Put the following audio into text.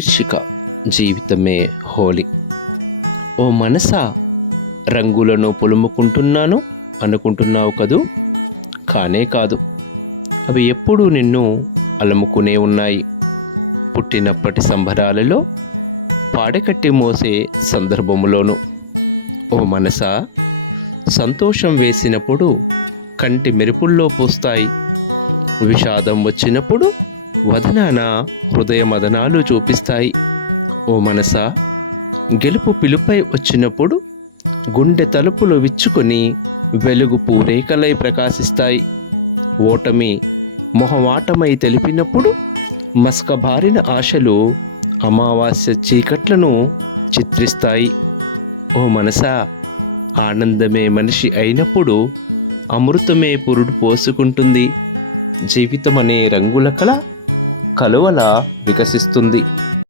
శీర్షిక జీవితమే హోలీ. ఓ మనసా రంగులను పులుముకుంటున్నాను అనుకుంటున్నావు కదూ? కానే కాదు. అవి ఎప్పుడూ నిన్ను అలముకునే ఉన్నాయి. పుట్టినప్పటి సంబరాలలో పాడకట్టి మోసే సందర్భములోను. ఓ మనసా సంతోషం వేసినప్పుడు కంటి మెరుపుల్లో పూస్తాయి. విషాదం వచ్చినప్పుడు వదనాన హృదయ మదనాలు చూపిస్తాయి. ఓ మనసా గెలుపు పిలుపై వచ్చినప్పుడు గుండె తలుపులు విచ్చుకొని వెలుగు పూరేకలై ప్రకాశిస్తాయి. ఓటమి మొహమాటమై తెలిపినప్పుడు మస్కబారిన ఆశలు అమావాస్య చీకట్లను చిత్రిస్తాయి. ఓ మనసా ఆనందమే మనిషి అయినప్పుడు అమృతమే పురుడు పోసుకుంటుంది. జీవితం అనే రంగుల కళ కలువల వికసిస్తుంది.